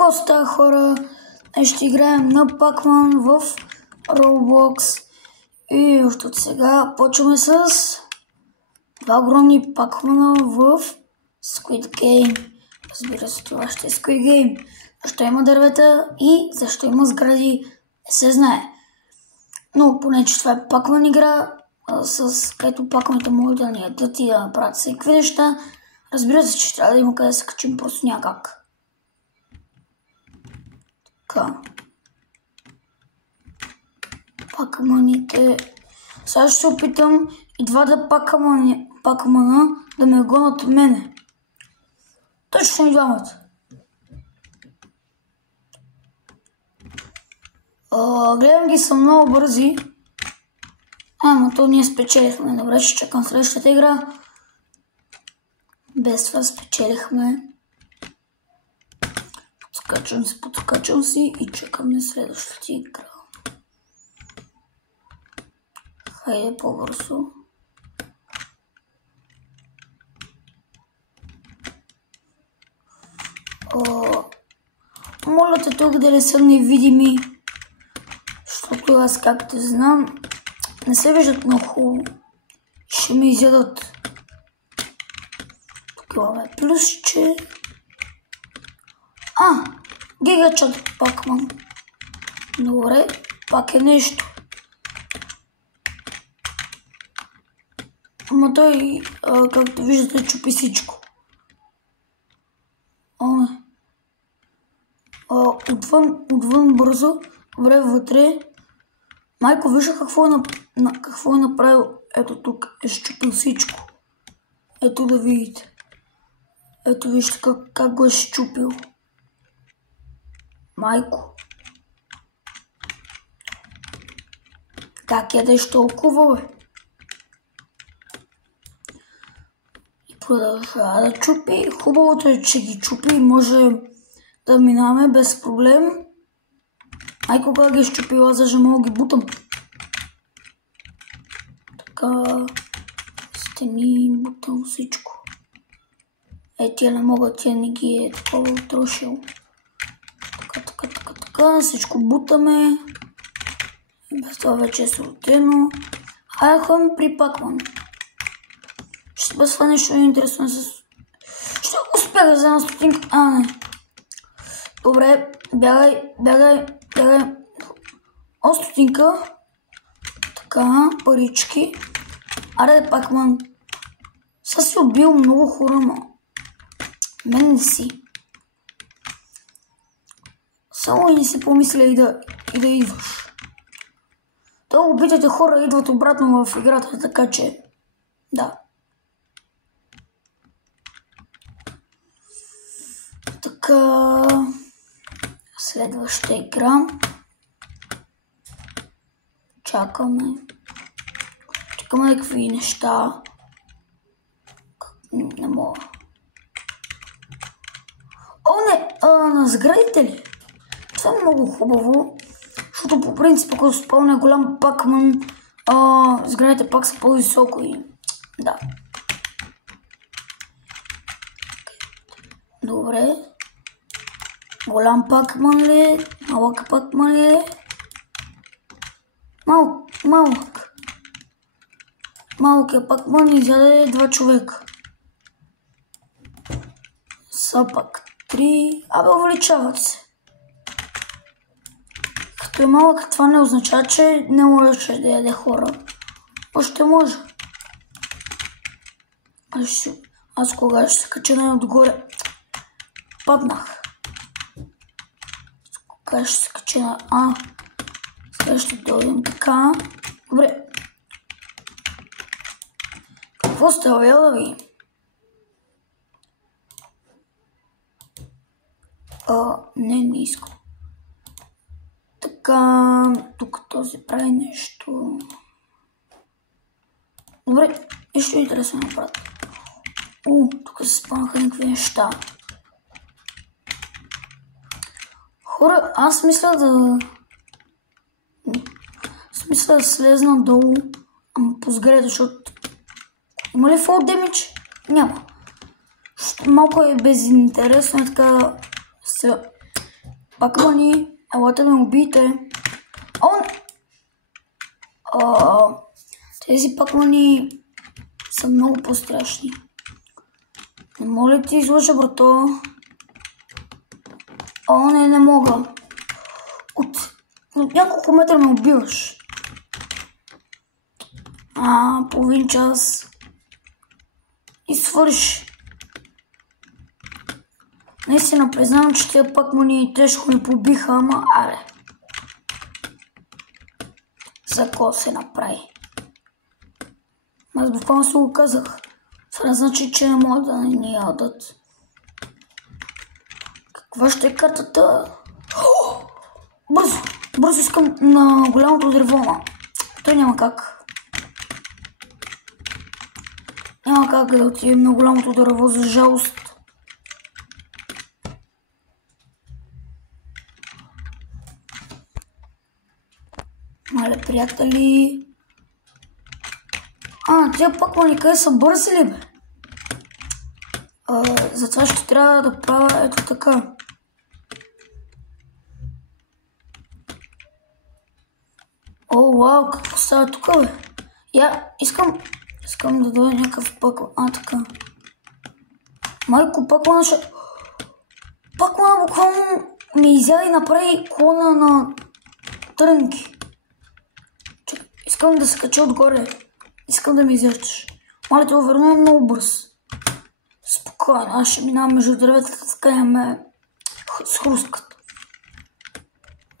Коста, хора, ще играем на Pac-Man в Roblox. И още от сега почваме с два огромни Pac-Man в Squid Game. Разбира се, това ще е Squid Game. Защо има дървета и защо има сгради, не се знае. Но поне, че това е Pac-Man игра, с където Pac-Man могат да ни ядат и да направят всеки неща. Разбира се, че трябва да има къде да се качим, просто някак. Така. Пакманите. Сега ще се опитам и двата пакмана да ме гонят от мене. Точно и двамата. Гледам ги, са много бързи. Ама то ние спечелихме. Добре, ще чакам следващата игра. Без това спечелихме. Подскачам си и чакаме следващата игра. Хайде по-бързо. Моля те тук да не са невидими, защото аз, както знам, не се виждат много хубаво. Ще ме изядат. Тук имаме плюсче. Гигачът Pac-Man. Добре, пак е нещо. Ама той, както виждате, чупи всичко. Отвън бързо, добре, вътре. Майко, вижда какво е направил. Ето тук е щупил всичко. Ето да видите. Ето вижте как го е щупил. Майко. Как ядеш толкова, бе? И продължава да чупи. Хубавото е, че ги чупи и може да минаваме без проблем. Майко, как ги щупила, за да мога ги бутам. Така. Стени, бутам всичко. Тия не могат, тия не ги е такова отрошил. Така, всичко бутаме. Без това вече е срутено. Хайде ходим при Pac-Man. Ще бъде това нещо интересно с... Ще успя да взема стотинка. Не. Добре, бягай. О, стотинка. Така, парички. Аре, Pac-Man. Са си убил много хора, но мен не си. Само и не си помисля и да идваш. То убитите хора идват обратно в играта, така че... Да. Така... Следваща игра. Чакаме какви неща. Не мога. На сградите ли? Това е много хубаво, защото по принцип, ако спомня голям Pac-Man, сградите пак са по-високо и... Да. Добре. Голям Pac-Man ли? Малък Pac-Man ли? Малък. Малъкият Pac-Man изяде 2 човека. Са пак 3. Увеличават се. Като е малък, това не означава, че не може да яде хора. Още може. Аз кога ще се кача най-отгоре? Паднах. Кога ще се кача на... Сега ще дойдем така. Добре. Какво става? Я да ви? Не искам. Така, тук този прави нещо. Добре, нещо интересно направят. Тук се спънаха някакви неща. Хора, аз мисля да слезна долу, по сграда, защото... Има ли fall damage? Няма. Малко е безинтересно, така... Пакмани, елате ме убийте. Тези пакмани са много по-страшни. Не моля ти излъжа, брато. Не мога. От няколко метра ме убиваш. Половин час. И свърши. Наистина признавам, че тия пакмани тежко ми побиха, ама аре. За какво се направи? Аз буквално се го казах. Това значи, че не могат да ни ядат. Каква ще е картата? Бързо искам на голямото дърво. Той няма как. Няма как да отидем на голямото дърво, за жалост. Мале, приятели. Тия пакмани къде са бързи ли, бе? Затова ще трябва да правя ето така. Вау, какво става тук, бе? Искам да дойде някакъв пакман. Така. Майко, пакмана ще... Пакмана буквално ми изяде и направи клона на трънки. Искам да се кача отгоре. Искам да ми изящаш. Мале, това верно е много бърз. Спокойно, аз ще минавам между дърветата, така имаме с хрускат.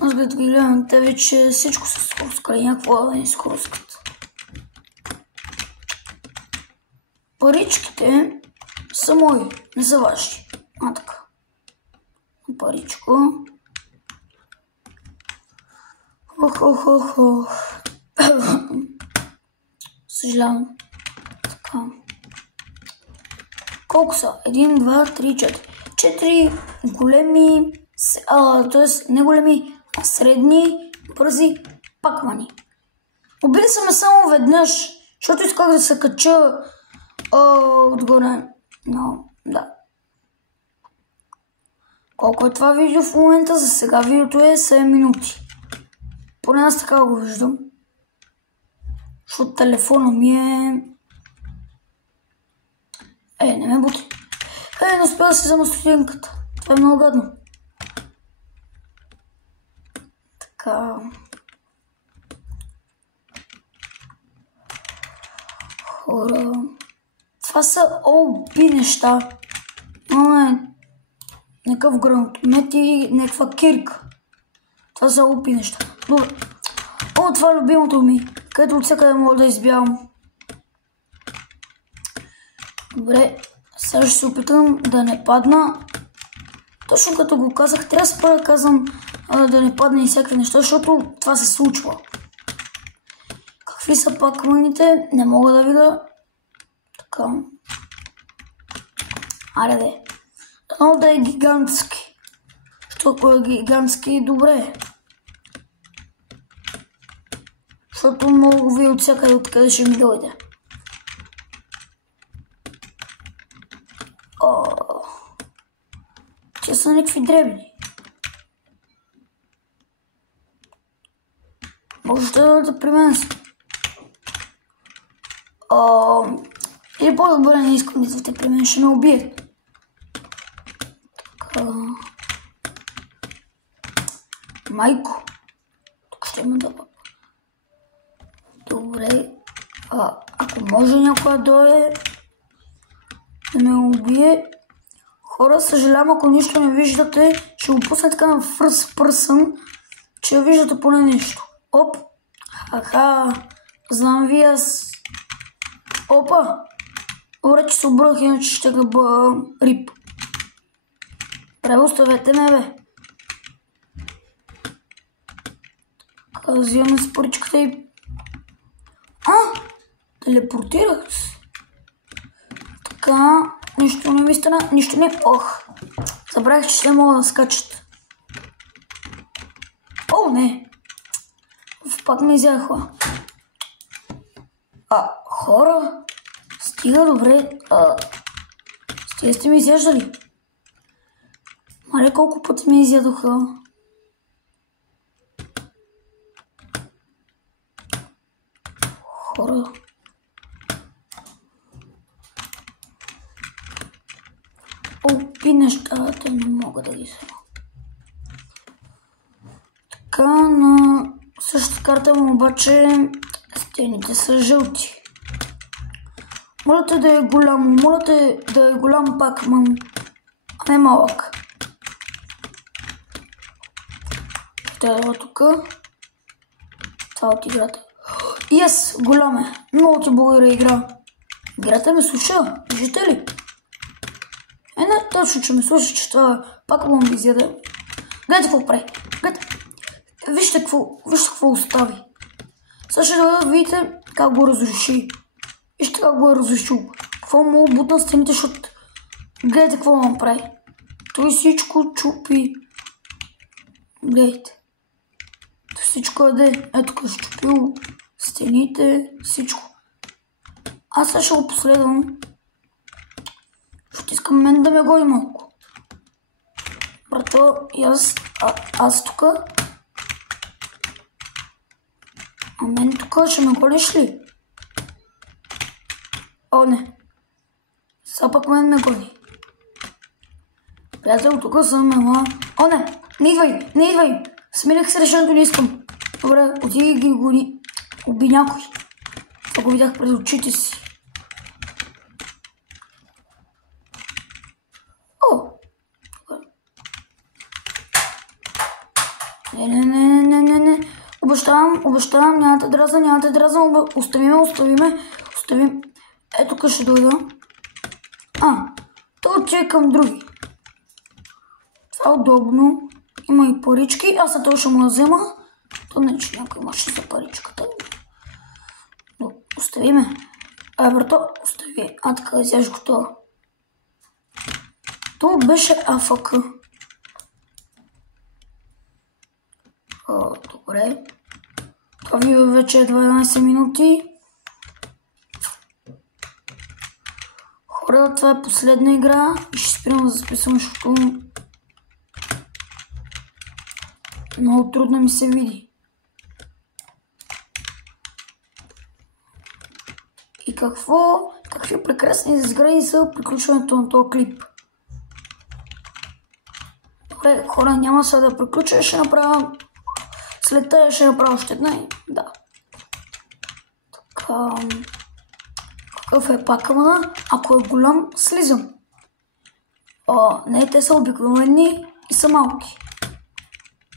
Аз ги гледам те вече всичко с хруска и някакво да ни с хрускат. Паричките са мои, не са ваши. Така. Паричко. Съжалявам. Така. Колко са? 1, 2, 3, 4. 4 големи, т.е. не големи, а средни, бързи пакмани. Убили са ме само веднъж, защото исках да се кача отгоре. Но, да. Колко е това видео в момента? За сега видеото е 7 минути. Поне аз така го виждам. Защото телефона ми е... не ме бути. Не успя да си взема стотинката. Това е много гадно. Така... Хора... Това са OP неща. Някакъв гранатомет и някаква кирка. Това са OP неща. Добре. Това е любимото ми. Където от всякъде мога да избягам. Добре. Сега ще се опитам да не падна. Точно като го казах, трябва да спра да казвам да не падне и всякакви неща, защото това се случва. Какви са пакманите? Не мога да видя. Така. Аре. Дано да е гигантски. Защото ако е гигантски, добре. Защото много ви от всякъде откъде ще ми дойде. Те са някакви дребни. Може да дойдете при мен. Или по-добре не искам да идвате при мен, ще ме убият. Така. Майко. Тук ще има да... Добре. Ако може някой да дойде да ме убие. Хора, съжалявам, ако нищо не виждате, ще го пусна така на first person, че виждате поне нещо. Оп. Знам ви аз. Опа. Добре, че се обръх, иначе ще да бъда рип. Оставете ме, бе. Взимаме с паричката и... Телепортирах се. Така, нищо не ми стана, нищо не... Забравих, че ще мога да скачат. Не. Пак ме изяхва. Хора, стига, добре. Стига сте ми изяждали. Мале, колко пъти ме изядоха. хора. Опи нещата не мога да ги взема. Така, на същата карта му обаче стените са жълти. Моля те да е голямо, моля те да е голям пакман, а не малък. Това е тук. Това от играта. Yes, голям е. Много ти благодаря, игра. Играта ме слуша, виждате ли? Не точно, че ме слуша, че това пакман ми изяде. Гледайте какво прави. Вижте какво остави. Сега ще да видите как го разруши. Вижте как го е разрушил. Какво му бутна стените, защото гледайте какво му прави. Той всичко чупи. Гледайте. Той всичко яде. Ето къде щупил стените, всичко. Аз сега ще го последвам. Защото искам мен да ме гони малко. Брато, и аз тук. А мен тук ще ме гониш ли? О, не. Сега пък мен ме гони. Приятел, тук съм, ама... О, не! Не идвай! Сменях се решението, не искам. Добре, отиди ги гони. Уби някой. Това го видях пред очите си. О! Не. Обещавам, няма те дразна, остави ме. Ето къде ще дойда. То отиде към други. Това е удобно. Има и парички. Аз това ще му взема. То не, че някой имаше за паричката. Но остави ме. Брато, остави. Така, взяш го това. То беше АФК. Добре. Това ви вече е 12 минути. Хора, това е последна игра и ще спирам да записвам, защото много трудно ми се види. И какви прекрасни сгради са приключването на този клип. Добре, хора, няма сега да приключа, ще направя след тази ще направя още една и да. Така, какъв е пакмана? Ако е голям, слизам. Не, те са обикновени и са малки.